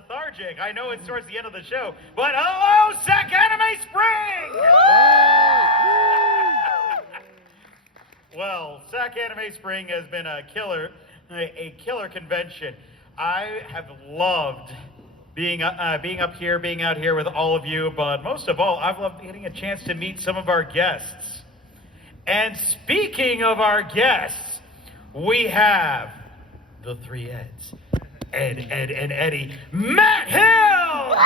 lethargic. I know it's towards the end of the show, but hello, SacAnime Spring! Well, SacAnime Spring has been a killer convention. I have loved being up here, being out here with all of you, but most of all, I've loved getting a chance to meet some of our guests. And speaking of our guests, we have the three Eds. Ed, and Eddy. Matt Hill!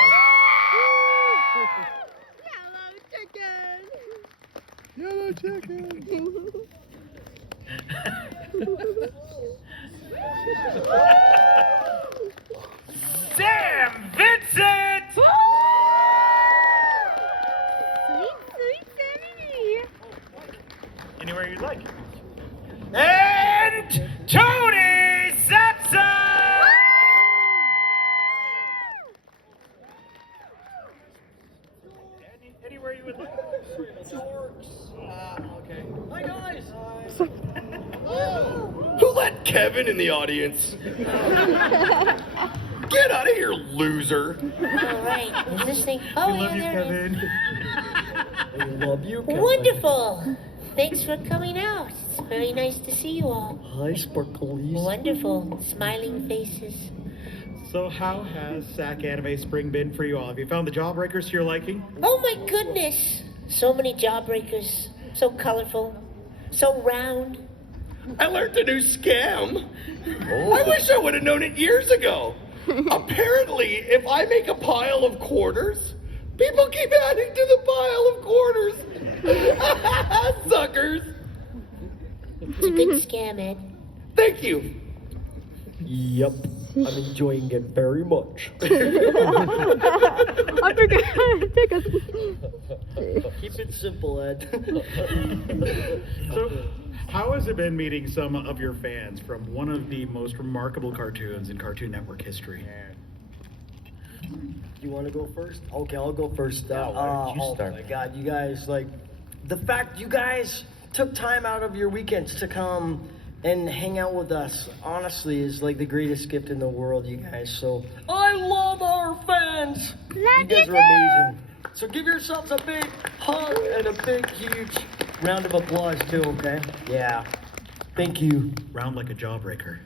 Yellow chicken! Sam Vincent! Sweet Sammy! Anywhere you'd like. And Tony Sampson! Anywhere you would like. Okay. Hi guys! Who let Kevin in the audience? Get out of here, loser! Alright, is this thing? We Oh, love you, yeah, there it is. Kevin. We love you, Kevin. Wonderful! Thanks for coming out. It's very nice to see you all. Hi, Sparklies. Wonderful. Smiling faces. So how has SacAnime Spring been for you all? Have you found the Jawbreakers to your liking? Oh my goodness! So many jawbreakers. So colorful. So round. I learned a new scam. I wish I would have known it years ago. Apparently, if I make a pile of quarters, people keep adding to the pile of quarters. Suckers. It's a good scam, Ed. Thank you. Yep, I'm enjoying it very much. I forgot. Take us. Keep it simple, Ed. So, how has it been meeting some of your fans from one of the most remarkable cartoons in Cartoon Network history? You want to go first? Okay, I'll go first. why don't you Oh start? my God, you guys, like, the fact you guys took time out of your weekends to come and hang out with us, honestly, is like the greatest gift in the world, you guys. So, I love our fans. You guys are amazing. So give yourselves a big hug and a big, huge round of applause, too, okay? Yeah. Thank you. Round like a jawbreaker.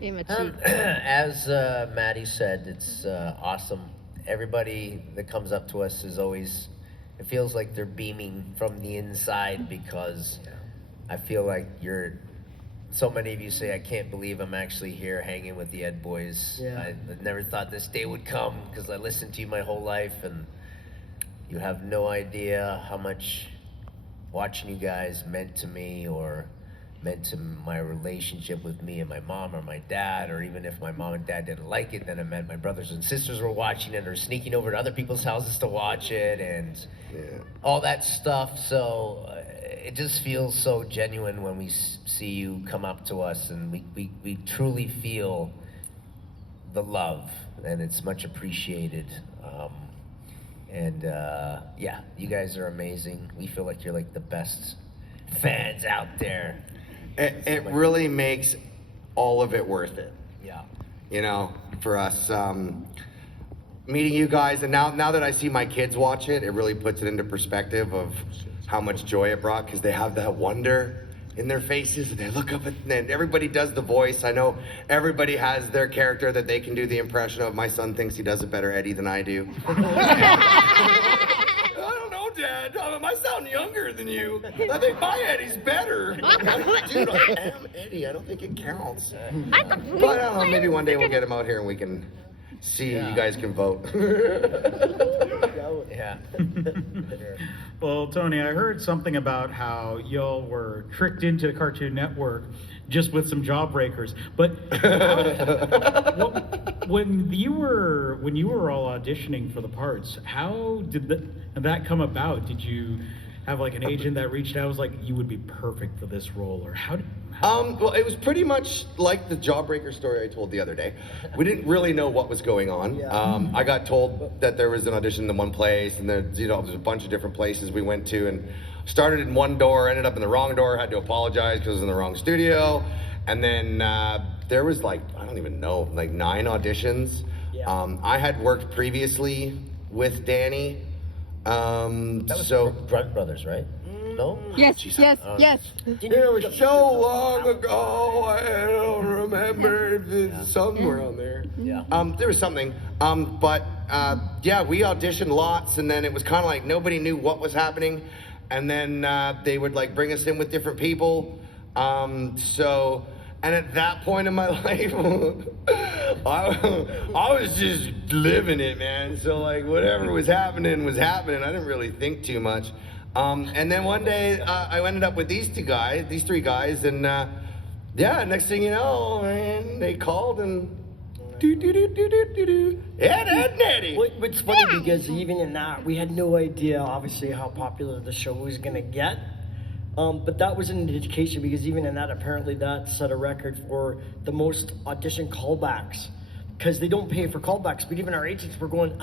As Maddie said, it's awesome. Everybody that comes up to us is always, it feels like they're beaming from the inside because I feel like so many of you say, I can't believe I'm actually here hanging with the Ed boys. Yeah. I never thought this day would come because I listened to you my whole life, and you have no idea how much watching you guys meant to me or meant to my relationship with me and my mom or my dad, or even if my mom and dad didn't like it, then it meant my brothers and sisters were watching it or sneaking over to other people's houses to watch it and all that stuff. So it just feels so genuine when we see you come up to us, and we truly feel the love, and it's much appreciated. Yeah, you guys are amazing. We feel like you're like the best fans out there. It really makes all of it worth it. Yeah. You know, for us, meeting you guys, and now that I see my kids watch it, it really puts it into perspective of how much joy it brought, because they have that wonder in their faces, and they look up and everybody does the voice. I know everybody has their character that they can do the impression of. My son thinks he does it better, Eddy, than I do. I don't know, Dad. I sound younger than you. I think my Eddy's better. Dude, I am Eddy. I don't think it counts. But I don't know, maybe one day we'll get him out here and we can see you guys can vote. Yeah. Well, Tony, I heard something about how y'all were tricked into the Cartoon Network just with some jawbreakers. But when you were all auditioning for the parts, how did that come about? Did you have like an agent that reached out and was like, you would be perfect for this role, or how? Well, it was pretty much like the Jawbreaker story I told the other day. We didn't really know what was going on. I got told that there was an audition in one place, and there's a bunch of different places we went to, and started in one door, ended up in the wrong door, had to apologize because it was in the wrong studio, and then there was like, I don't even know, like 9 auditions. Yeah. I had worked previously with Danny. That was So Grunt Brothers, right? No? Yes, Jeez, yes, yes. it was so long ago. I don't remember if it's somewhere on there. Yeah. There was something. But yeah, we auditioned lots, and then it was kind of like nobody knew what was happening, and then they would like bring us in with different people. So, and at that point in my life, I was just living it, man. So like whatever was happening was happening. I didn't really think too much. And then one day I ended up with these 3 guys, and yeah, next thing you know, man, they called and Ed and Eddy. What's funny because even in that, we had no idea, obviously, how popular the show was gonna get. But that was an indication because even in that, apparently that set a record for the most audition callbacks. Because they don't pay for callbacks, but even our agents were going,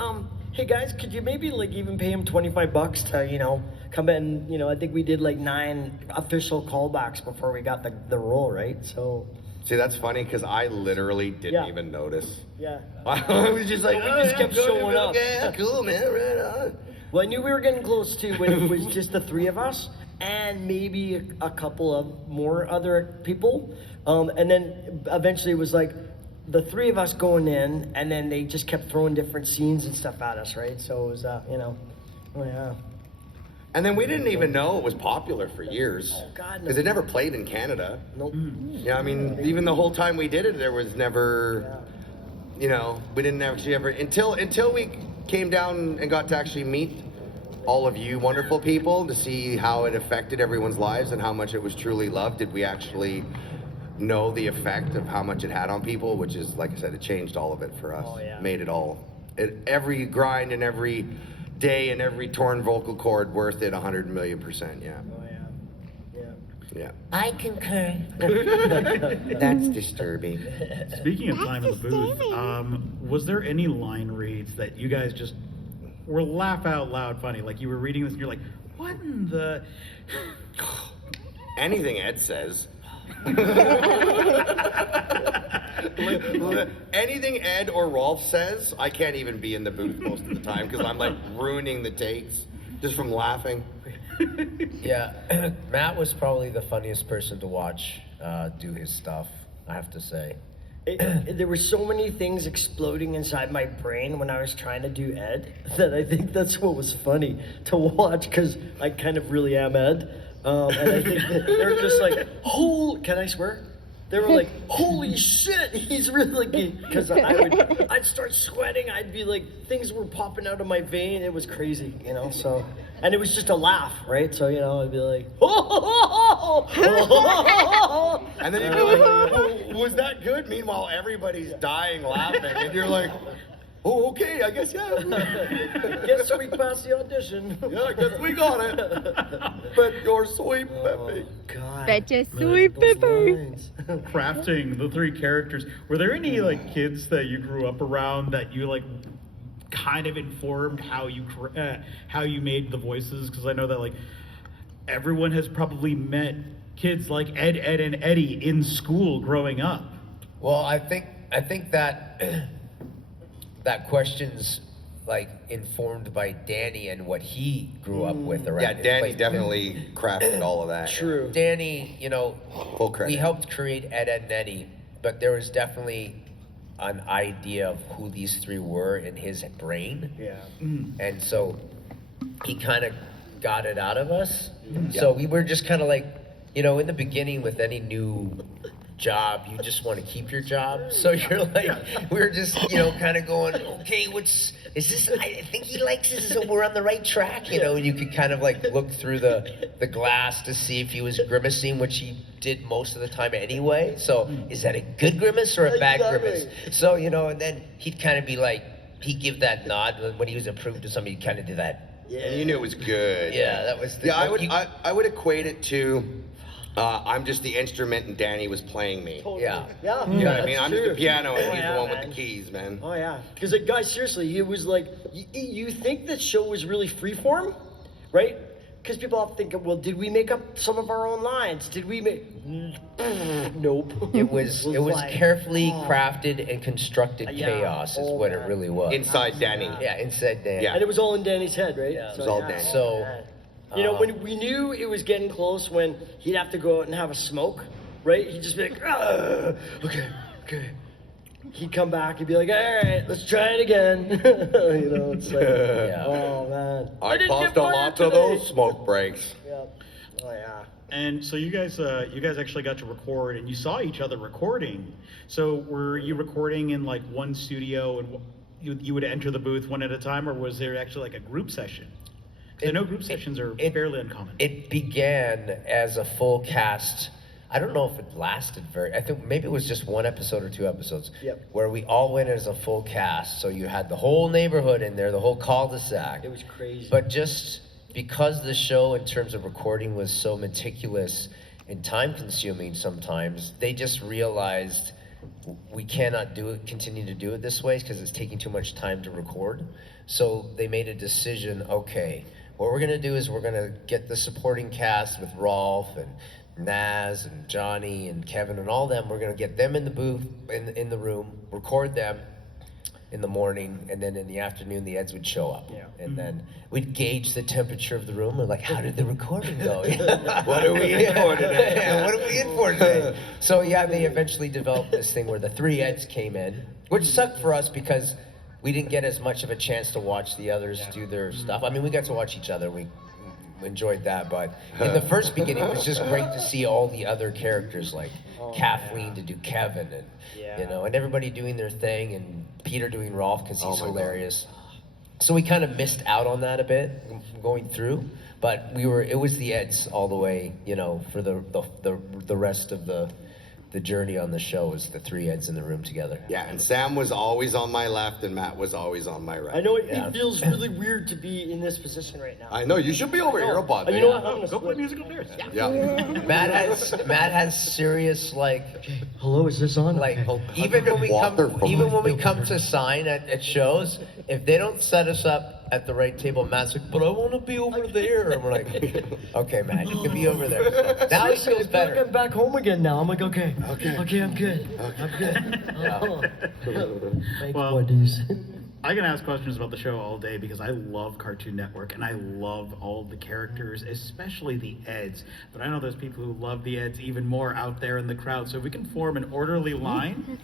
hey guys, could you maybe like even pay him $25 to, you know, come in? You know, I think we did like 9 official callbacks before we got the role, right? So. See, that's funny because I literally didn't Yeah. even notice. Yeah. I was just like, We just yeah, kept good, showing up. Okay, yeah, cool, man, right on. Well, I knew we were getting close to when it was just the 3 of us and maybe a couple of more other people. And then eventually it was like the 3 of us going in, and then they just kept throwing different scenes and stuff at us, right? So it was, you know, oh yeah. And then we didn't even know it was popular for years. Oh, God, no. Because it never played in Canada. Nope. Yeah, I mean, even the whole time we did it, there was never, you know, we didn't actually ever, until we came down and got to actually meet all of you wonderful people to see how it affected everyone's lives and how much it was truly loved, did we actually know the effect of how much it had on people, which is, like I said, it changed all of it for us. Oh, yeah. Made it all, every grind and every day and every torn vocal cord worth it 100 million %, yeah. Oh yeah. Yeah. Yeah. I concur. That's disturbing. Speaking of time in the That's booth, disturbing. was there any line reads that you guys just were laugh out loud funny? Like you were reading this and you're like, what in the... Anything Ed says. Anything Ed or Rolf says, I can't even be in the booth most of the time because I'm like ruining the takes just from laughing. Yeah, Matt was probably the funniest person to watch do his stuff, I have to say. There were so many things exploding inside my brain when I was trying to do Ed that I think that's what was funny to watch because I kind of really am Ed. And I think that they're just like, can I swear? They were like, holy shit, he's really, because I'd start sweating, I'd be like, things were popping out of my vein, it was crazy, you know, so, and it was just a laugh, right? So, you know, I'd be like, And then you'd be like, oh, was that good? Meanwhile, everybody's dying laughing and you're like, oh, okay, I guess, yeah. guess we passed the audition. Yeah, I guess we got it. But you're sweet, Peppy. God. Bet you man, sweet those pepper. lines. Crafting the 3 characters, were there any like kids that you grew up around that you like kind of informed how you made the voices? Because I know that like everyone has probably met kids like Ed and Eddy in school growing up. Well, I think that that question's like informed by Danny and what he grew up with around. Yeah, his Danny place. definitely crafted all of that. True. Danny, you know, Full credit. we helped create Ed and Eddy, but there was definitely an idea of who these 3 were in his brain. Yeah. And so he kind of got it out of us. So we were just kind of like, you know, in the beginning with any new job, you just want to keep your job. So you're like, we're just, you know, kind of going, okay, is this, I think he likes this, so we're on the right track, you know, and you could kind of like look through the glass to see if he was grimacing, which he did most of the time anyway. So is that a good grimace or a bad grimace? So, you know, and then he'd kind of be like, he'd give that nod when he was approved to somebody, he'd kind of do that. Yeah, you knew it was good. Yeah, that was the, Yeah, I would equate it to I'm just the instrument and Danny was playing me. Yeah. Yeah. You know what I mean? that's I'm just the true. piano and Oh, he's yeah, the one man. with the keys, man. Oh yeah, because guys, seriously, it was like you think that show was really freeform, right? because people often think, well, did we make up some of our own lines? Did we make? Nope. It was like, carefully oh. crafted and constructed Yeah. chaos is Oh, what man. it really was. Inside Danny. Yeah, inside Danny. Yeah. And it was all in Danny's head, right? Yeah, it was all Danny. So, man. You know, when we knew it was getting close, when he'd have to go out and have a smoke, right? He'd just be like, okay. He'd come back, he'd be like, all right, let's try it again. You know, it's like, oh man. I didn't caused get a fired lot of today. those smoke breaks. Yeah. Oh yeah. And so you guys actually got to record, and you saw each other recording. So were you recording in like one studio, and you would enter the booth one at a time, or was there actually like a group session? 'Cause I know group sessions are fairly uncommon. It began as a full cast. I don't know if it lasted I think maybe it was just one episode or 2 episodes. Yep. Where we all went as a full cast. So you had the whole neighborhood in there, the whole cul-de-sac. It was crazy. But just because the show in terms of recording was so meticulous and time consuming sometimes, they just realized we cannot continue to do it this way because it's taking too much time to record. So they made a decision, okay, what we're gonna do is we're gonna get the supporting cast with Rolf and Naz and Johnny and Kevin and all them, we're gonna get them in the booth, in the room, record them in the morning, and then in the afternoon the Eds would show up. Yeah. And then we'd gauge the temperature of the room and like, how did the recording go? What are we in for today? What are we in for today? So yeah, they eventually developed this thing where the 3 Eds came in, which sucked for us because we didn't get as much of a chance to watch the others do their stuff. I mean, we got to watch each other. We enjoyed that, but in the first beginning, it was just great to see all the other characters, like Kathleen to do Kevin, and you know, and everybody doing their thing, and Peter doing Rolf because he's hilarious. So we kind of missed out on that a bit going through, but it was the Eds all the way, you know, for the rest of the journey on the show was the 3 Eds in the room together. Yeah, and Sam was always on my left and Matt was always on my right. I know it feels really weird to be in this position right now. I know, you should be over here, Bob. You know what? I'm gonna Go play split. musical chairs. Yeah. Matt has serious like Hello, is this on? like even when we come to sign at shows, if they don't set us up at the right table, Matt's like, but I want to be over there, and we're like, okay, Matt, you can be over there. So now he feels I feel like better. I'm back home again now. I'm like, okay, I'm good. I'm good. Oh. Thanks, Well, buddies. I can ask questions about the show all day because I love Cartoon Network and I love all the characters, especially the Eds. But I know there's people who love the Eds even more out there in the crowd. So if we can form an orderly line.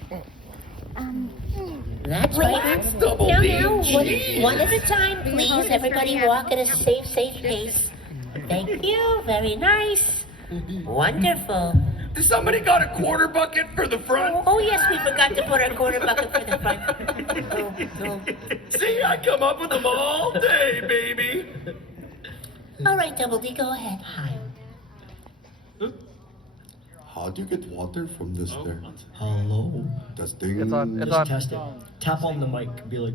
That's right. Double Now, D. one at a time, please. Everybody walk at a safe pace. Thank you. Very nice. Wonderful. Somebody got a quarter bucket for the front. Oh, yes, we forgot to put our quarter bucket for the front. See, I come up with them all day, baby. All right, Double D, go ahead. How do you get water from this there? Hello. Testing. Just test it. Tap on the mic. Be like,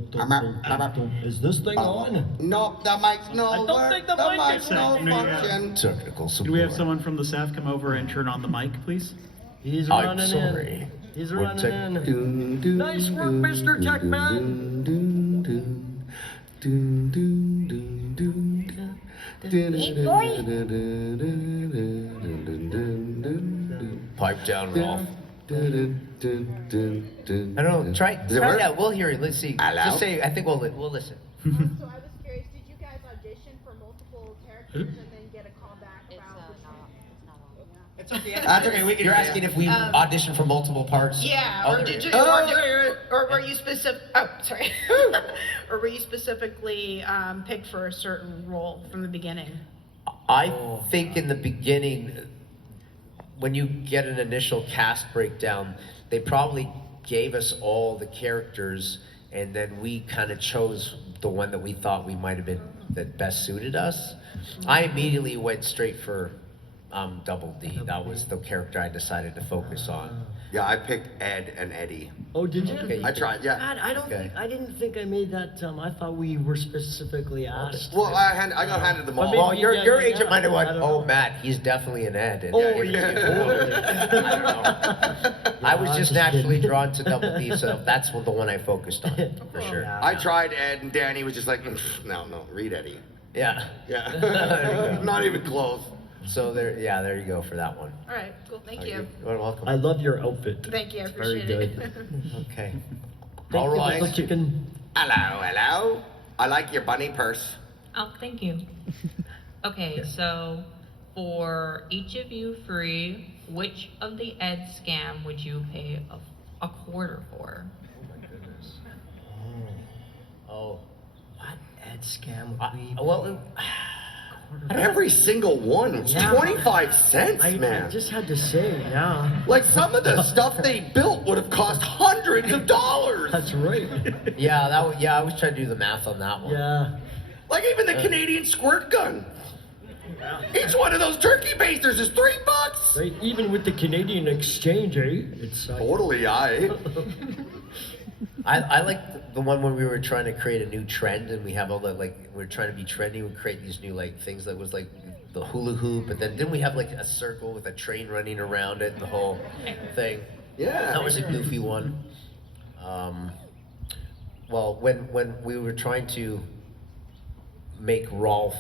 is this thing on? No, the mic's no I don't think the mic is no on. function. Technical support. Can we have someone from the staff come over and turn on the mic, please? He's I'm running sorry. in. He's We're running in. Dun, dun, Nice work, dun, Mr. dun, Techman. dun, dun, dun, dun, dun, dun, dun, dun. Hey, boy. Dun, dun, dun, dun, dun, dun, dun, dun. Pipe down, Rolf. Dun, dun, dun, dun, I don't know. Try it it work? out. We'll hear it. Let's see. Hello? Just say. I think we'll listen. So I was curious, did you guys audition for multiple characters and then get a call back about which one? That's okay, we can. You're asking if we auditioned for multiple parts. Yeah, Oh, or there did it you, is. or were you specific? Oh, sorry. Or were you specifically picked for a certain role from the beginning? I think in the beginning, when you get an initial cast breakdown, they probably gave us all the characters, and then we kind of chose the one that we thought we might have been that best suited us. I immediately went straight for Double D. That was the character I decided to focus on. Yeah, I picked Ed and Eddie. Oh, did you? Okay, I tried, yeah. God, Okay. I didn't think I made that. I thought we were specifically asked. Well, I got handed them all. maybe- Well, your yeah, agent yeah, might have I went, don't oh, know. Matt, he's definitely an Ed. And Oh, gave it yeah. to you. I don't know. I was I'm just just naturally kidding. drawn to Double D, so that's the one I focused on, for sure. I tried Ed and Danny was just like, no, read Eddie. Yeah. Yeah. Not even close. So there you go for that one. All right, cool, thank you. You're welcome. I love your outfit. Thank you, I It's very appreciate good. it. Okay. Thank All you, right. Little Chicken. Hello. I like your bunny purse. Oh, thank you. Okay, so for each of you three, which of the Ed scam would you pay a quarter for? Oh. What Ed scam would we? Well, Every single one. It's Yeah. 25 cents, I man. just had to say, yeah. Like some of the stuff they built would have cost hundreds of dollars. That's right. I was trying to do the math on that one. Yeah. Like even the Canadian squirt gun. Each one of those turkey basters is $3. Right. Even with the Canadian exchange, eh? It's Totally, I like the one when we were trying to create a new trend, and we have all the we're trying to be trendy. We create these new things that was like the hula hoop, but then didn't we have like a circle with a train running around it, the whole thing? Yeah. That was a goofy one. Well, when we were trying to make Rolf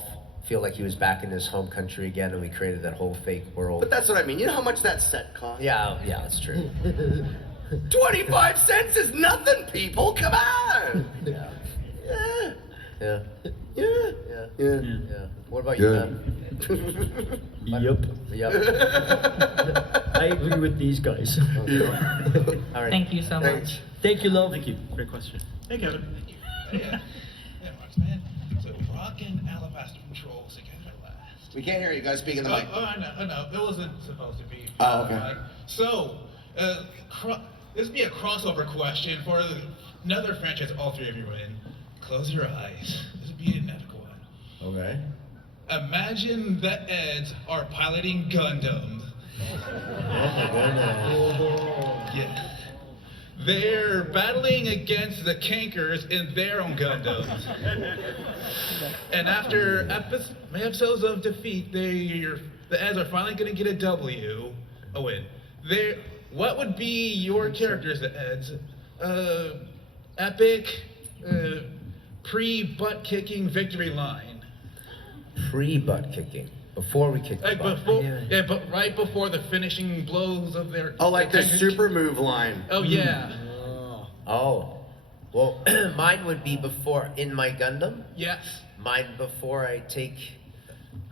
feel like he was back in his home country again, and we created that whole fake world. But that's what I mean. You know how much that set cost? Yeah, that's true. 25 cents is nothing, people. Come on. Yeah. Yeah. Yeah. Yeah. Yeah. Yeah. Yeah. What about you, Ben? Yep. Yep. I agree with these guys. All right. Thank you so Thanks. much. Thank you, love. Thank you. Great question. Hey, Kevin. Yeah, Marks, man. So, rockin' Alabaster Controls again at last. We can't hear you guys speaking the mic. I know. It wasn't supposed to be. Oh, okay. Right? So, this would be a crossover question for another franchise all three of you are in. Close your eyes. This would be an epic one. Okay. Imagine the Eds are piloting Gundams. Yeah. They're battling against the Kankers in their own Gundams. And after episodes of defeat, the Eds are finally going to get a win. What would be your characters, the Eds? Epic, pre-butt kicking victory line. Pre-butt kicking. Before we kick the Like butt. before, but right before the finishing blows of their. Oh, like the Kankers. super move line. Oh yeah. Oh. Well, mine would be before in my Gundam. Yes. Mine before I take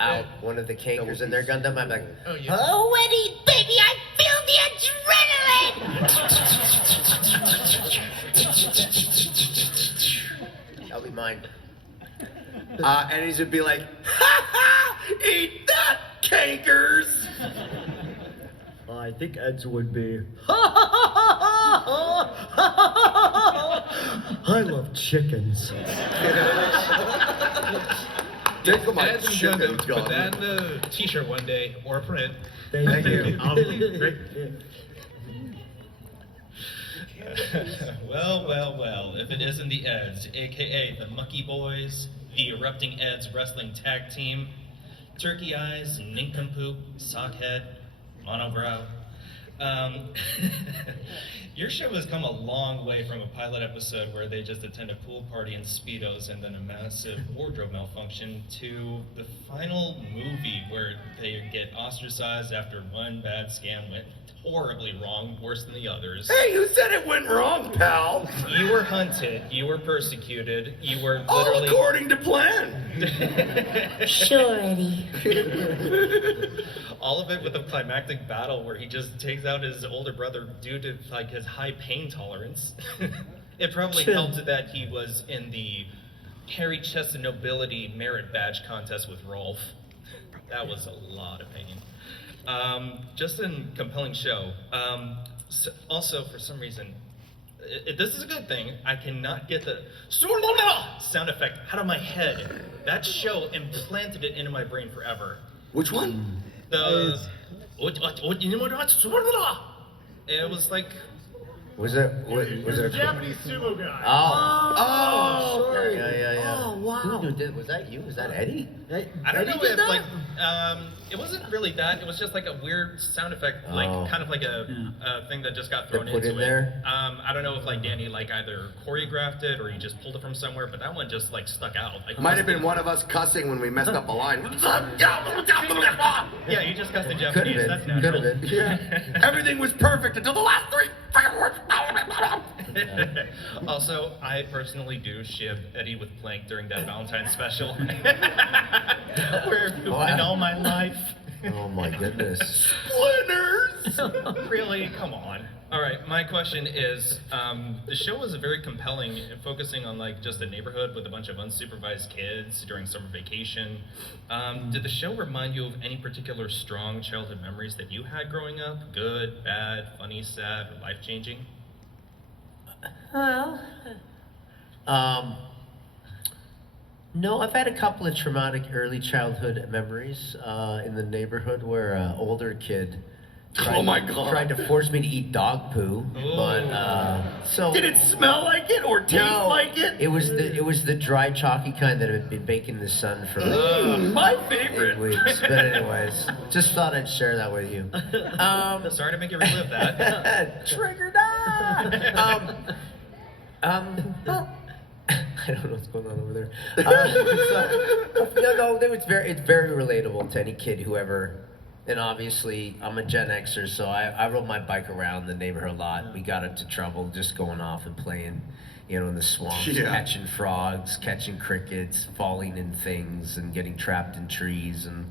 out one of the Kankers in their Gundam. I'm like, Oh yeah. Oh, Eddie, baby, I feel the adrenaline! that'll be mine. Eddie's would be like, ha ha! Eat that, Kankers! I think Ed's would be. I love chickens. Take my That's chicken Put gun. that in the t-shirt one day or a print. Thank you. Great. Well, if it isn't the Eds, aka the Mucky Boys, the Erupting Eds Wrestling Tag Team, Turkey Eyes, Nincompoop, Sockhead, Monobrow. Your show has come a long way from a pilot episode where they just attend a pool party in Speedos and then a massive wardrobe malfunction to the final movie where they get ostracized after one bad scam went horribly wrong, worse than the others. Hey, who said it went wrong, pal? You were hunted, you were persecuted, you were All literally... according to plan. Sure, Eddie. All of it with a climactic battle where he just takes out his older brother due to like his high pain tolerance. It probably helped that he was in the hairy chested nobility merit badge contest with Rolf. That was a lot of pain. Just a compelling show. Also, for some reason, this is a good thing. I cannot get the sound effect out of my head. That show implanted it into my brain forever. Which one? It was like. Was it? Was it a Japanese sumo guy. Oh. Oh, sorry. Yeah. Oh, wow. Who did it? Was that you? Was that Eddie? I don't know if like it wasn't really that. It was just like a weird sound effect, like kind of like a thing that just got thrown put into in it. there? I don't know if like Danny like either choreographed it or he just pulled it from somewhere, but that one just like stuck out. Like, Might have been one of us cussing when we messed up a line. Yeah, you just cussed in Japanese. That's natural. Could have been. Yeah. Everything was perfect until the last 3 fucking words. Also, I personally do ship Eddie with Plank during that Valentine's special. Where have you been all my life? Oh my goodness. Splinters! Really? Come on. All right, my question is, the show was very compelling, focusing on like just a neighborhood with a bunch of unsupervised kids during summer vacation. Did the show remind you of any particular strong childhood memories that you had growing up? Good, bad, funny, sad, or life-changing? Well, no, I've had a couple of traumatic early childhood memories in the neighborhood where an older kid tried to force me to eat dog poo. But so Did it smell like it or taste like it? It was the dry chalky kind that had been baking in the sun for My favorite. 8 weeks. But anyways, just thought I'd share that with you. Sorry to make you relive that. Triggered. I don't know what's going on over there. It's very relatable to any kid who ever. And obviously, I'm a Gen Xer, so I rode my bike around the neighborhood a lot. We got into trouble just going off and playing, in the swamps, catching frogs, catching crickets, falling in things, and getting trapped in trees and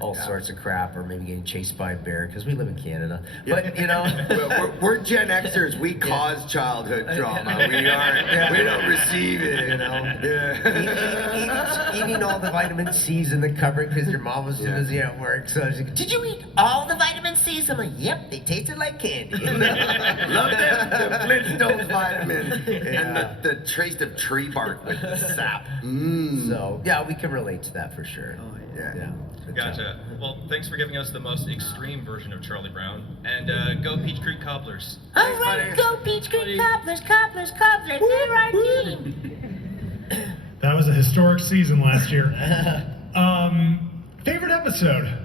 all sorts of crap, or maybe getting chased by a bear because we live in Canada. But we're Gen Xers. We cause childhood trauma. We aren't. We don't receive it. Eating all the vitamin C's in the cupboard because your mom was too busy at work. So I was like, Did you eat all the vitamin C's? I'm like, yep, they tasted like candy. Love them. The Flintstones vitamin and the trace of tree bark with the sap. So yeah, we can relate to that for sure. Yeah. Gotcha. Well, thanks for giving us the most extreme version of Charlie Brown. And go Peach Creek Cobblers. All right, go Peach Creek Cobblers, Cobblers, Cobblers, they're our team. That was a historic season last year. Favorite episode?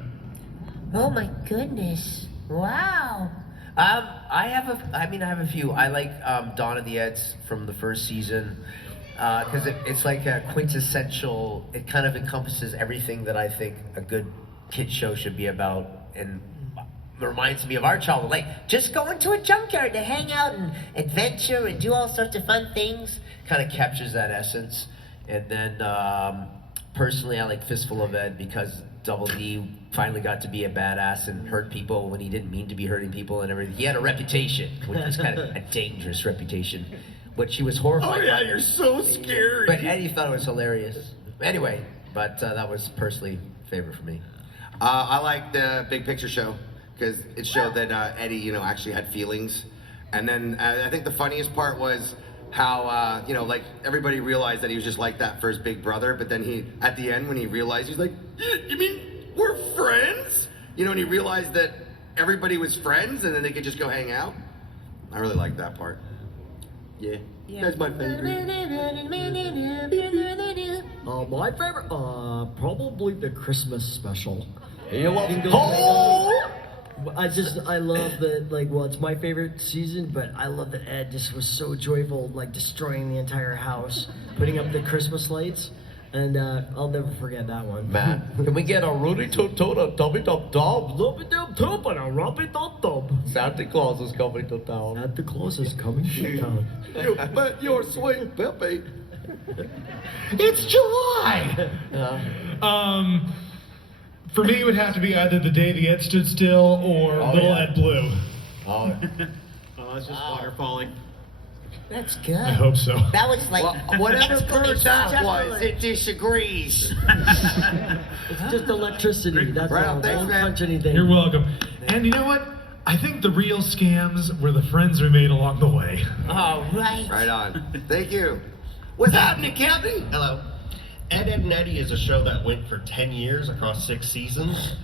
Oh my goodness. Wow. I have a few. I like Dawn of the Eds from the first season. Because it's like a quintessential, it kind of encompasses everything that I think a good kid show should be about, and reminds me of our childhood. Like, just going to a junkyard to hang out and adventure and do all sorts of fun things. Kind of captures that essence. And then, personally, I like Fistful of Ed because Double D finally got to be a badass and hurt people when he didn't mean to be hurting people and everything. He had a reputation, which was kind of a dangerous reputation. But she was horrified. Oh yeah, you're so scary. But Eddie thought it was hilarious. Anyway, but that was personally favorite for me. I like the Big Picture show because it showed that Eddie, actually had feelings. And then I think the funniest part was how, like everybody realized that he was just like that for his big brother. But then at the end, when he realized, he's like, "You mean we're friends?" And he realized that everybody was friends, and then they could just go hang out. I really like that part. Yeah. That's my favorite. My favorite, probably the Christmas special. I love that, it's my favorite season, but I love that Ed just was so joyful, destroying the entire house, putting up the Christmas lights, and I'll never forget that one. Matt, can we get a Rudy Toot a Tubby Dub Dub? Lubby Dub Dub and a Rubby Dub Dub. Santa Claus is coming to town. Santa Claus is coming to town. You bet your sweet Peppy. It's July! For me, it would have to be either The Day the Ed Stood Still or Little Ed Blue. Oh, it's just water falling. That's good. I hope so. That was like Whatever bird that was, it disagrees. It's just electricity. That's Right all. on, thanks, Don't man. touch anything. You're welcome. And you know what? I think the real scams were the friends we made along the way. All right. Right on. Thank you. What's happening, Captain? Hello. Ed, Edd, and Eddy is a show that went for 10 years across 6 seasons.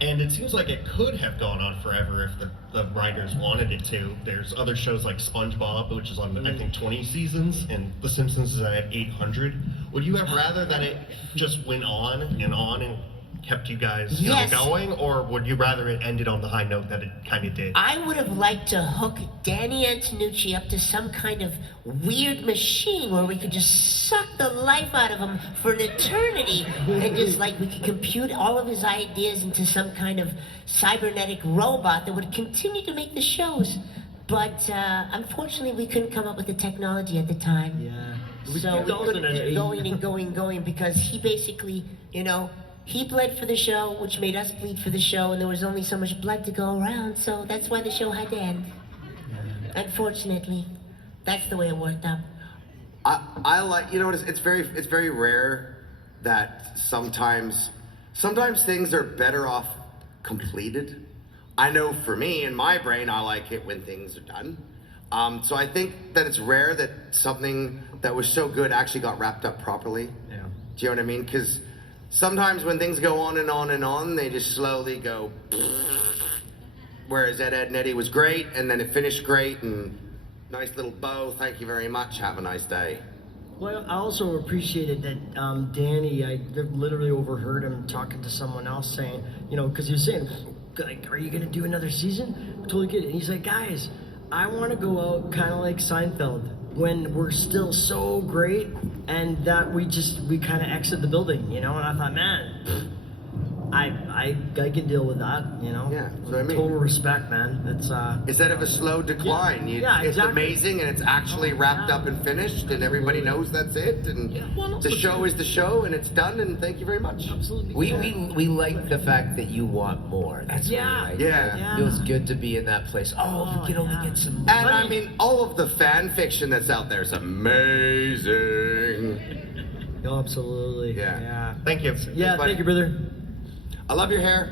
And it seems like it could have gone on forever if the writers wanted it to. There's other shows like SpongeBob, which is on, I think, 20 seasons, and The Simpsons is at 800. would you have rather that it just went on and kept you guys Yes. going, or would you rather it ended on the high note that it kind of did? I would have liked to hook Danny Antonucci up to some kind of weird machine where we could just suck the life out of him for an eternity and just like we could compute all of his ideas into some kind of cybernetic robot that would continue to make the shows. But unfortunately, we couldn't come up with the technology at the time. Yeah. So we couldn't keep going and going because he basically, he bled for the show, which made us bleed for the show, and there was only so much blood to go around, so that's why the show had to end. Unfortunately, that's the way it worked out. I like, you know what, it's very rare that sometimes things are better off completed. I know for me, in my brain, I like it when things are done. So I think that it's rare that something that was so good actually got wrapped up properly. Yeah. Do you know what I mean? Because sometimes when things go on and on and on, they just slowly go. Whereas Ed, and Eddy was great, and then it finished great, and nice little bow. Thank you very much. Have a nice day. Well, I also appreciated that Danny, I literally overheard him talking to someone else saying, because he was saying, like, are you going to do another season? I totally get it. And he's like, guys, I want to go out kind of like Seinfeld when we're still so great and that we kind of exit the building, And I thought, man, I can deal with that, Yeah, that's what I mean. Total respect, man. It's Instead of a slow decline, Yeah, it's exactly. amazing and it's actually wrapped up and finished and everybody knows that's it and the show is the show and it's done and thank you very much. Absolutely. We like the fact that you want more. That's what we like. Yeah. It feels good to be in that place. Oh, if we could only get some more. And I mean, all of the fan fiction that's out there is amazing. Oh, absolutely. Yeah. Thank you. Yeah, thank you, brother. I love your hair.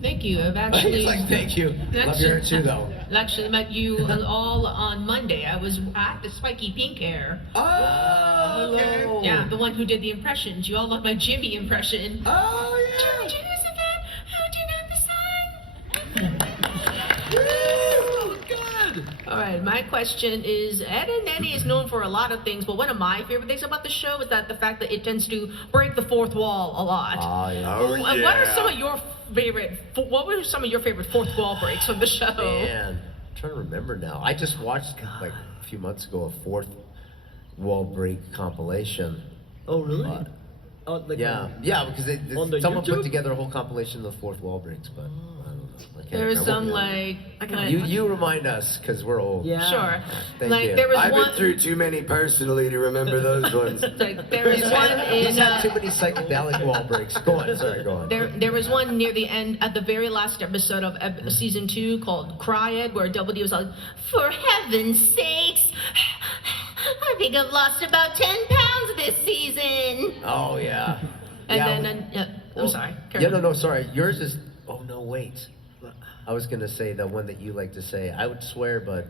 Thank you. I've actually. He's like, thank you. Love your hair too, though. I actually met you all on Monday. I was at the spiky pink hair. Oh, okay. Yeah, the one who did the impressions. You all love my Jimmy impression. Oh, yeah. Jimmy, who's the fan? How do you know the sign? Good. All right, my question is, Ed and Eddy is known for a lot of things, but one of my favorite things about the show is that the fact that it tends to break the fourth wall a lot. Oh, yeah. Oh, And what are some of your what were some of your favorite fourth wall breaks from the show? Man, I'm trying to remember now. I just watched, like, a few months ago, a fourth wall break compilation. Oh, really? But- Like yeah, because on the someone YouTube? put together a whole compilation of the fourth wall breaks, but I don't know. I can't There was remember. some You remind us because we're old. Yeah. Sure. Thank like you. there was I've one. been through too many personally to remember those ones. Like there was one He's in. had too many psychedelic wall breaks. Go on, sorry, go on. There was one near the end, at the very last episode of season 2 called Cry Ed, where WD was like, "For heaven's sakes, I think I've lost about 10 pounds this season." Oh yeah. And yeah, then, I'm sorry. Carry Yeah, on. no, sorry. Yours is. Oh no, wait. I was gonna say the one that you like to say. I would swear, but.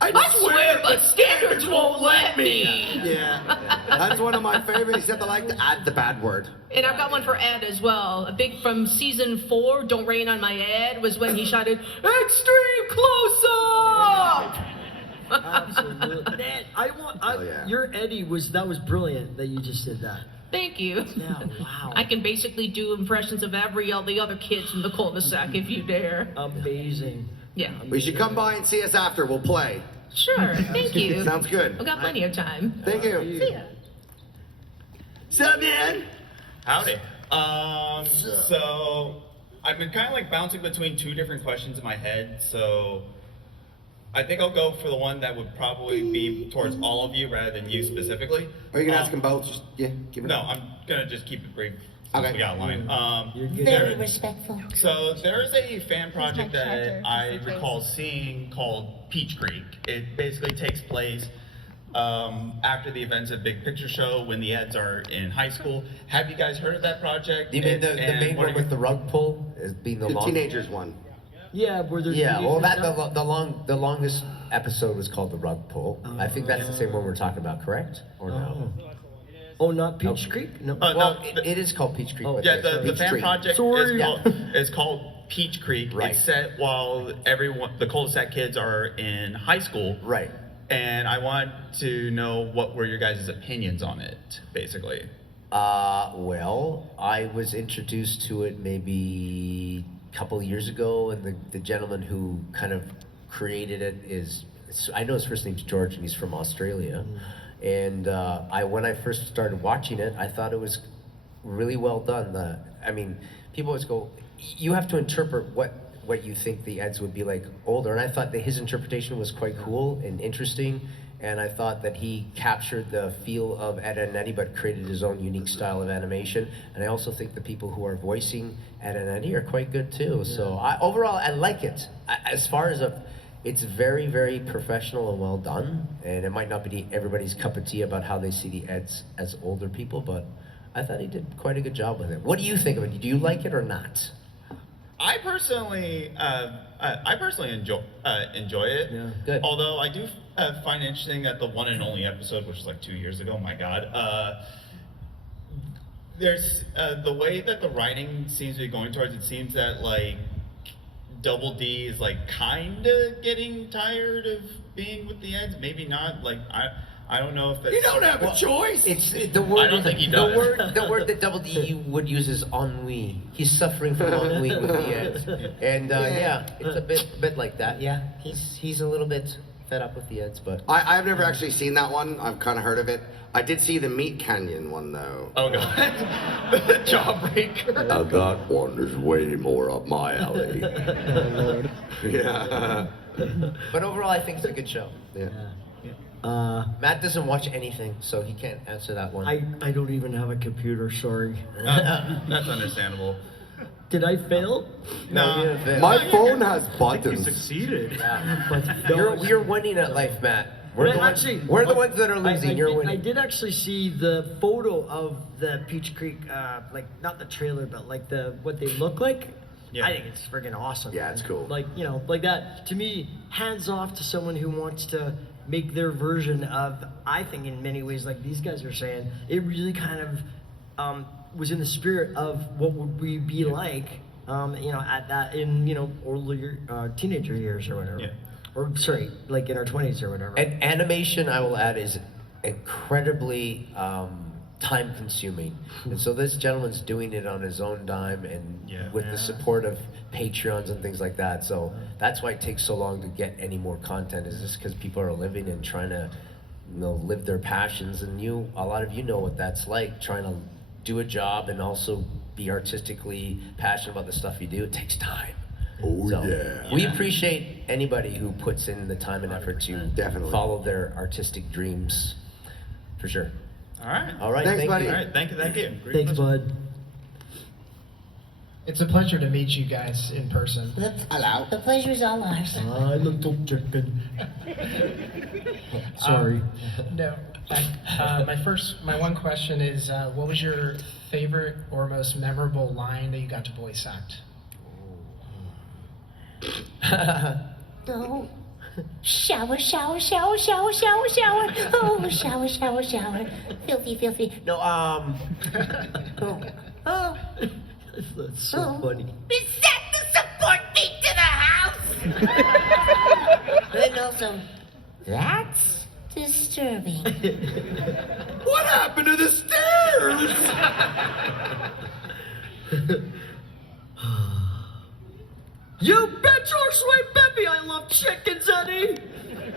I swear, but standards won't let me. Yeah. That's one of my favorites, except I like to add the bad word. And I've got one for Ed as well. A big from season 4, Don't Rain on My Ed, was when he shouted, "Extreme close-up!" Absolutely. Man, your Eddy was brilliant that you just did that. Thank you. Yeah, wow. I can basically do impressions of all the other kids from the cul-de-sac if you dare. Amazing. Yeah. We should come by and see us after. We'll play. Sure. Thank you. Sounds good. I've got plenty of time. Thank you. See ya. Sup, man? Howdy. So I've been kind of like bouncing between two different questions in my head. So I think I'll go for the one that would probably be towards all of you rather than you specifically. Are you gonna ask them both? Just, give it. No, I'm gonna just keep it brief. Okay. We got a line. Very respectful. So there is a fan project that I recall seeing called Peach Creek. It basically takes place after the events of Big Picture Show when the Eds are in high school. Have you guys heard of that project? You mean the main what one with the rug pull as being the long teenagers one? Yeah, where there's Yeah, well, videos that and the longest episode was called the rug pull. I think that's the same one we're talking about, correct? Or no? Oh, not Peach Creek? No. Well, it is called Peach Creek. but Yeah, it's the Peach fan Tree. project is called Peach Creek. Right. It's set while the cul-de-sac kids are in high school. Right. and I want to know what were your guys' opinions on it, basically. Well, I was introduced to it maybe a couple years ago, and the gentleman who kind of created it I know his first name's George, and he's from Australia. And when I first started watching it, I thought it was really well done. People always go, you have to interpret what you think the Eds would be like older, and I thought that his interpretation was quite cool and interesting. And I thought that he captured the feel of Ed and Eddy, but created his own unique style of animation. And I also think the people who are voicing Ed and Eddy are quite good too. Yeah. So overall, I like it. As far as it's very, very professional and well done. And it might not be everybody's cup of tea about how they see the Eds as older people, but I thought he did quite a good job with it. What do you think of it? Do you like it or not? I personally enjoy it. Yeah, good. Although I do find it interesting that the one and only episode, which was like 2 years ago, my God, there's the way that the writing seems to be going towards. It seems that like Double D is like kind of getting tired of being with the Eds. Maybe not. Like I don't know if that's... You don't have a choice! It's the word. I don't think he does. The word that Double D would use is ennui. He's suffering from ennui with the Eds, and it's a bit like that. Yeah, he's a little bit fed up with the Eds, but I've never actually seen that one. I've kind of heard of it. I did see the Meat Canyon one though. Oh god, the Jawbreaker. Now that one is way more up my alley. Lord. Yeah. But overall, I think it's a good show. Yeah. Matt doesn't watch anything, so he can't answer that one. I don't even have a computer, sorry. That's understandable. Did I fail? No, you didn't fail. My phone has You buttons. succeeded. You're winning at life, Matt. We're the ones that are losing. You're winning. I did actually see the photo of the Peach Creek, like not the trailer, but like what they look like. Yeah. I think it's friggin' awesome. Yeah, it's cool. Like, like that, to me, hands off to someone who wants to make their version of, I think in many ways, like these guys are saying, it really kind of was in the spirit of what would we be like, at that, in, earlier, teenager years or whatever. Yeah. Or, sorry, like in our 20s or whatever. And animation, I will add, is incredibly time consuming. And so this gentleman's doing it on his own dime and with the support of Patreons and things like that. So that's why it takes so long to get any more content, is just because people are living and trying to live their passions. And a lot of you know what that's like, trying to do a job and also be artistically passionate about the stuff you do. It takes time. Oh, So, yeah. We appreciate anybody who puts in the time and effort to Definitely. follow their artistic dreams, for sure. All right. All right, Thanks, thank buddy. you. All right. Thank you. Great Thanks, question. bud. It's a pleasure to meet you guys in person. Hello. The pleasure's all ours. I little chicken. Sorry. No. My one question is, what was your favorite or most memorable line that you got to voice act? No. Shower, shower, shower, shower, shower, shower. Oh, shower, shower, shower. Filthy, filthy. No, Oh. That's so funny. Is that the support me to the house? And also, that's disturbing. What happened to the stairs? You bet your sweet baby I love chickens, Eddy!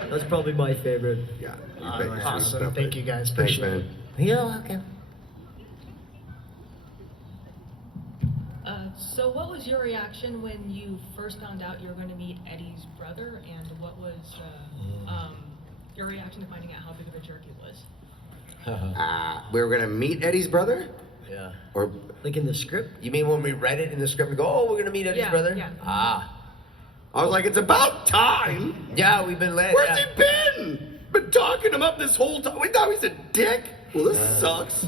That's probably my favorite. Yeah. Awesome. Thank you guys. Thanks, Appreciate it. man. You're welcome. So what was your reaction when you first found out you were going to meet Eddy's brother, and what was your reaction to finding out how big of a jerk he was? We were gonna meet Eddie's brother? Yeah. Or Like in the script? You mean when we read it in the script, we go, oh, we're gonna meet Eddie's Yeah, brother? yeah. I was like, it's about time. Yeah, we've been led. Where's he been? Been talking him up this whole time. Wait, now he's a dick? Well, this sucks.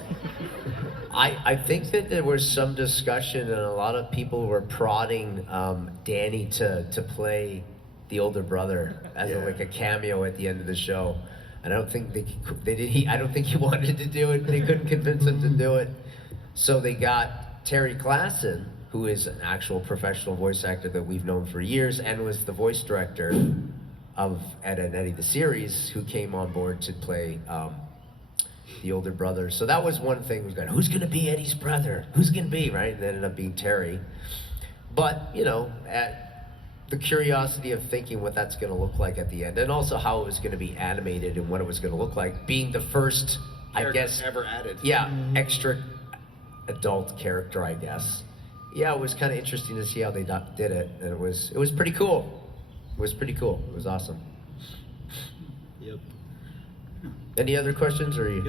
I think that there was some discussion, and a lot of people were prodding Danny to play the older brother as like a cameo at the end of the show. And I don't think I don't think he wanted to do it. They couldn't convince him to do it. So they got Terry Klassen, who is an actual professional voice actor that we've known for years and was the voice director of Ed and Eddy, the series, who came on board to play the older brother. So that was one thing, was going, who's gonna be Eddie's brother? Who's gonna be, right? And it ended up being Terry. But, you know, the curiosity of thinking what that's gonna look like at the end, and also how it was gonna be animated and what it was gonna look like, being the first, I guess, ever added. yeah, extra adult character, I guess. Yeah, it was kind of interesting to see how they did it, and it was pretty cool. It was pretty cool. It was awesome. Yep. Any other questions, or are you?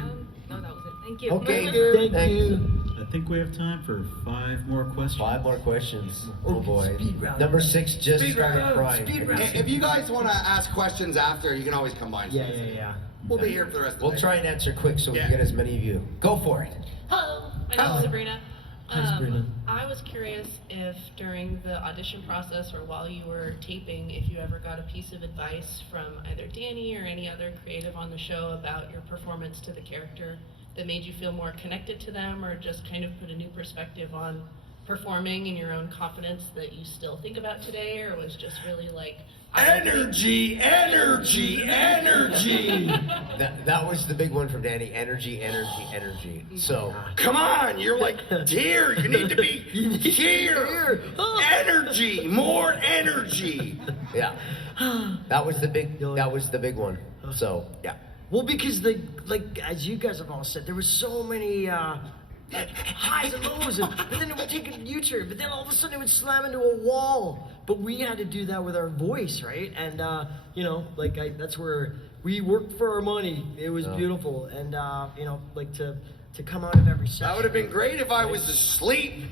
No, that was it. Thank you. Okay, good. Thank you. I think we have time for 5 more questions. 5 more questions. Oh boy. Number 6 just started crying. If you guys want to ask questions after, you can always come by and see us. Yeah. We'll be here for the rest of the We'll day. try and answer quick so we can get as many of you. Go for it. Hello, my name is Sabrina. Hi, Sabrina. I was curious if during the audition process or while you were taping, if you ever got a piece of advice from either Danny or any other creative on the show about your performance to the character that made you feel more connected to them, or just kind of put a new perspective on performing and your own confidence that you still think about today, or was just really like Energy. That was the big one from Danny. Energy. So Come on, you're like deer. You need to be here. Energy, more energy. yeah, that was the big one. So yeah. Well, because like as you guys have all said, there were so many highs and lows, but then it would take a U-turn, but then all of a sudden it would slam into a wall. But we had to do that with our voice, right? And you know, like that's where we worked for our money. It was beautiful, and you know, like to come out of every session. That would have been great if I was asleep.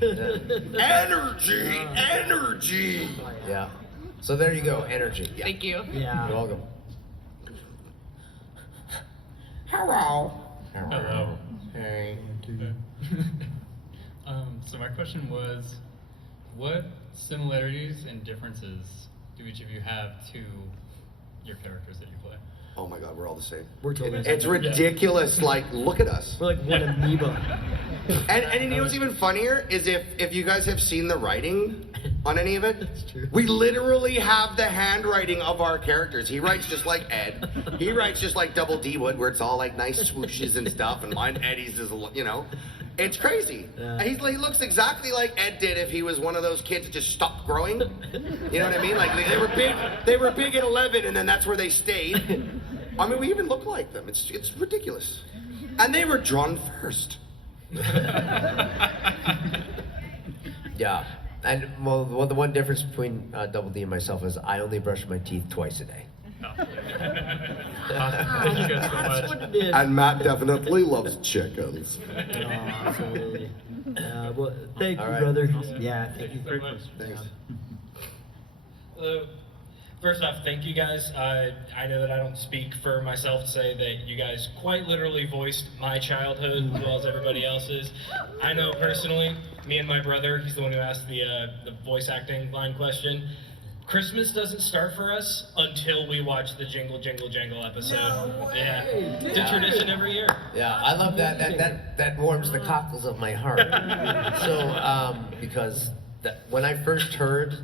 Energy. Yeah. So there you go. Energy. Yeah. Thank you. Yeah. You're welcome. Hello. Hello. Hey. So my question was, what similarities and differences do each of you have to your characters that you play? Oh my God, we're all the same. We're totally It's ridiculous. Like, look at us. We're like one amoeba. And you know what's even funnier is if you guys have seen the writing on any of it, That's true. we literally have the handwriting of our characters. He writes just like Ed. He writes just like Double D would, where it's all like nice swooshes and stuff. And mine, Eddie's is, you know, it's crazy. Yeah. He looks exactly like Ed did if he was one of those kids that just stopped growing. You know what I mean? Like they were big. They were big at 11, and then that's where they stayed. I mean, we even look like them. It's ridiculous. And they were drawn first. Yeah. And well, the one difference between Double D and myself is I only brush my teeth twice a day. Thank you guys so much. That's what it is. And Matt definitely loves chickens. Absolutely. Well, thank All you, right. brother. Yeah, thank you. so much. Thanks. First off, thank you guys. I know that I don't speak for myself to say that you guys quite literally voiced my childhood as well as everybody else's. I know personally, me and my brother, he's the one who asked the voice acting line question. Christmas doesn't start for us until we watch the Jingle Jingle Jangle episode. No way. Yeah, it's a tradition every year. Yeah, I love that. That warms the cockles of my heart. So, because when I first heard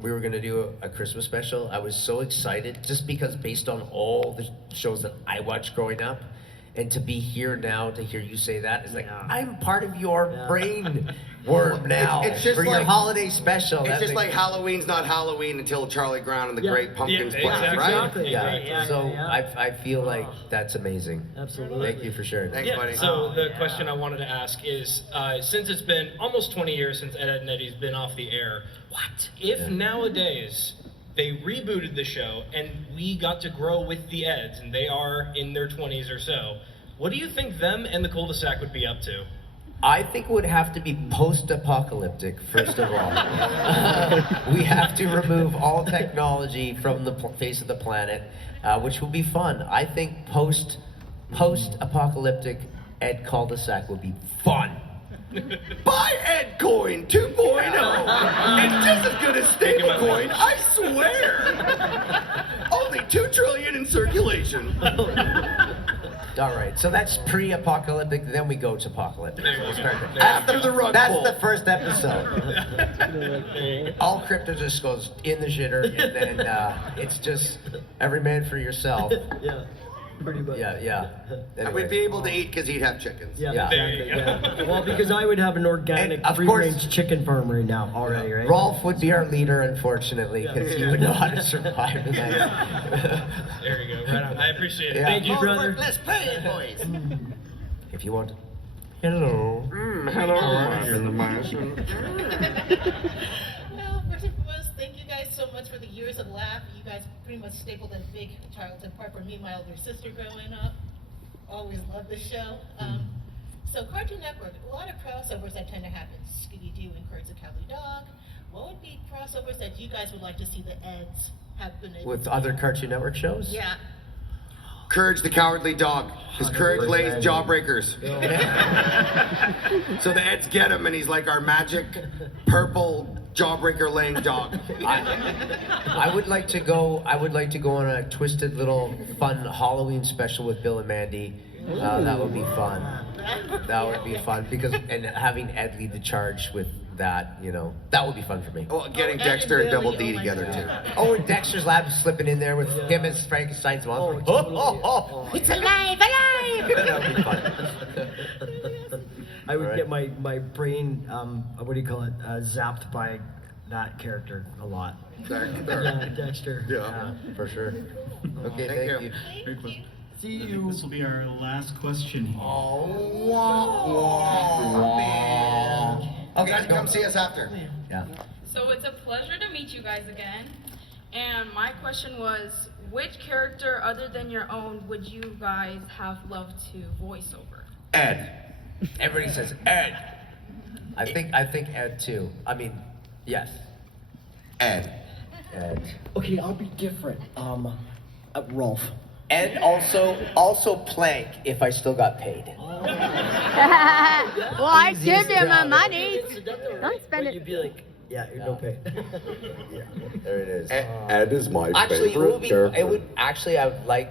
we were gonna do a Christmas special, I was so excited, just because based on all the shows that I watched growing up, and to be here now to hear you say that is like I'm part of your brain worm now It's just for your like- holiday special. It's That just makes- like Halloween's not Halloween until Charlie Brown and the Yeah. Great Pumpkins Yeah, play, right? Exactly. Yeah. Yeah, So yeah. I feel like that's amazing. Absolutely. Thank you for sharing. Thanks, Yeah, buddy. so the yeah. question I wanted to ask is, since it's been almost 20 years since Ed, and Eddy's been off the air, what if Yeah. nowadays they rebooted the show and we got to grow with the Eds and they are in their 20s or so, what do you think them and the cul-de-sac would be up to? I think it would have to be post-apocalyptic, first of all. We have to remove all technology from the face of the planet, which will be fun. I think post-apocalyptic Ed cul-de-sac would be fun. Buy Ed Coin 2.0. It's just as good as stablecoin, I swear. Only 2 trillion in circulation. All right, so that's pre-apocalyptic, then we go to apocalyptic. After the rug That's pull. the first episode. All crypto just goes in the shitter, and then it's just every man for yourself. Yeah. Pretty much. Yeah. And we'd be able to eat because he'd have chickens. Yeah, Yeah. exactly. Yeah. Well, because I would have an organic, And of free-range chicken farm right now already, right? Rolf would be our leader, unfortunately, because he would know how to survive in that. There you go. Right on. I appreciate it. Yeah. Thank you, brother. Let's play it, boys. If you want. Hello. Hello. I'm in the mansion. Well, first and foremost, thank you guys so much for the years of laugh. You guys pretty much stapled a big childhood part for me and my older sister growing up. Always loved the show. So Cartoon Network, a lot of crossovers that tend to happen. Scooby-Doo and Courage the Cowardly Dog. What would be crossovers that you guys would like to see the Eds happen in? With other Cartoon Network shows? Yeah. Courage the Cowardly Dog. Because Courage lays jawbreakers. So the Eds get him, and he's like our magic purple jawbreaker laying dog. I would like to go on a twisted little fun Halloween special with Bill and Mandy. That would be fun. That would be fun because and having Ed lead the charge with that, that would be fun for me. Well, getting Dexter and Double D together too. Oh, and Dexter's Lab slipping in there with him as Frankenstein's monster. It's alive! That would be fun. I would Alright. get my brain, what do you call it, zapped by that character a lot. Yeah, Dexter. Yeah. For sure. Okay, thank you. Very quick. See I think you. this will be our last question here. You guys can come see us after. Yeah. So it's a pleasure to meet you guys again. And my question was, which character other than your own would you guys have loved to voice over? Ed. Everybody says Ed. I think Ed too. I mean, yes. Ed. Okay, I'll be different. Rolf. And also Plank if I still got paid. Well, I give you my money. Don't spend You'd it. be like, yeah, you're no pay. There it is. Ed is my Actually, favorite character. I would like.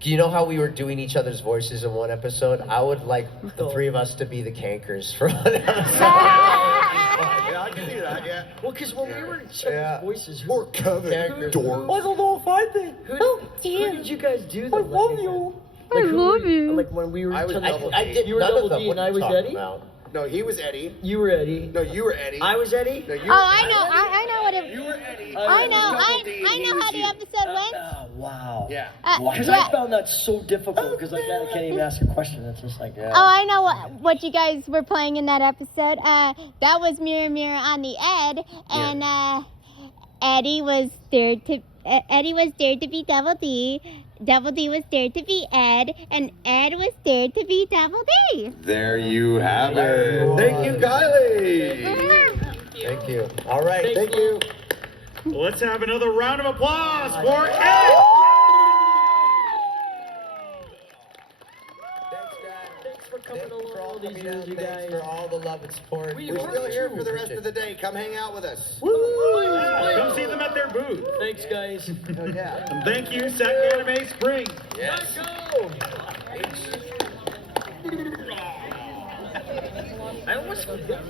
You know how we were doing each other's voices in one episode? I would like the three of us to be the cankers for one episode. Yeah, I can do that, yeah. Well, because when we were checking voices, Or Kevin. Dork. I don't know if I did. Who did you guys do? I love you. I love you. Like when we were. I was Double D. I did You were none Double of them. D and What I are you was talking Eddy? about? No, he was Eddie. You were Eddy. No, you were Eddie. I was Eddy. No, you Oh, were I Eddie. know. I know what it. You were Eddie. I know. Double D, and I he know was how the you. episode went. Wow. Yeah. Because I found that so difficult because I can't even ask a question. It's just like, Oh, I know what you guys were playing in that episode. That was Mirror Mirror on the Ed, and Eddie was dared to be Double D. Double D was dared to be Ed, and Ed was dared to be Double D. There you have it. Thank you, Kylie. Thank you. All right. Thank you. Let's have another round of applause for Ed. thanks for coming Thanks along for all all these coming years, out. you Thanks guys. for all the love and support. We're still here for the rest of the day. Come hang out with us. Come see them at their booth. Thanks, guys. Oh, yeah. And thank you, SacAnime Spring. Yes. Go. I almost forgot.